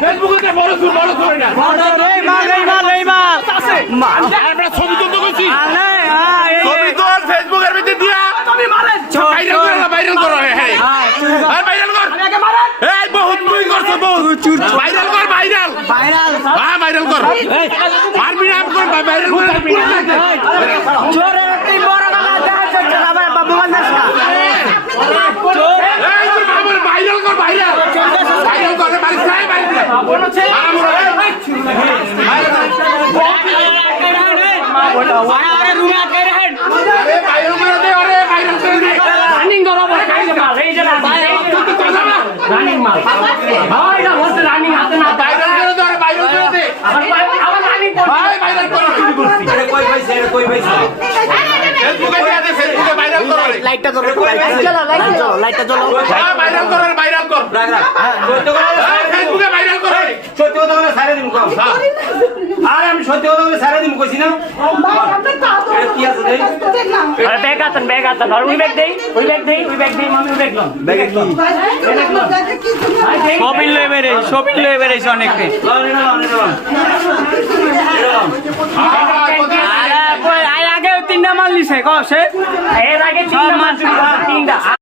ফেসবুকে বড় চুর না ছবি তুলতে কইছি ছবি তোল ফেসবুকের ভিতরে দিয়া ভাইরাল করো ভাইরাল কর এই বহুত তুই করছ বহুত ভাইরাল কর ভাইরাল হ্যাঁ ভাইরাল কর পারবি না কর ভাইরাল কর চোরের একটি বড় গলা দেখা যাচ্ছে আবার বাবু বান্দাস না চোর এই তোর বাবার ভাইরাল কর ভাইরাল কর ভাই সাই ভাইরাল বলো ছে আরে রুমে আটকে রাখেন আরে ভাইরাল করে দে আরে ভাইরাল করে দে রানিং করো বড় কাজ মাল এই যে রানিং মাল ভাই না বলতে রানিং হাতে না ভাইরাল করে দে আরে ভাইরাল করে দে আবার রানিং ভাই ভাইরাল করো শুরু করছি এটা কই পাইছে ফেসবুকে দিয়া দে ফেসবুকে ভাইরাল করো রে লাইটটা জ্বলো লাইটটা জ্বলো হ্যাঁ ভাইরাল কর রে ভাইরাল কর রাখ সত্য কথা ফেসবুকে ভাইরাল কর রে সত্য কথা বলে সারা দিন কম আরে আমি সত্য কথা বলে সারা দিন কইছি না এটা কি আছে দেই আরে bag Atan R we bag দেই মামি ব্যাগ লন ব্যাগে কি শপিং লয়ে বেরিয়েছে অনেকটা আরে আগে তিনটা মাল নিছে কও সে এর আগে তিনটা মাল তিনটা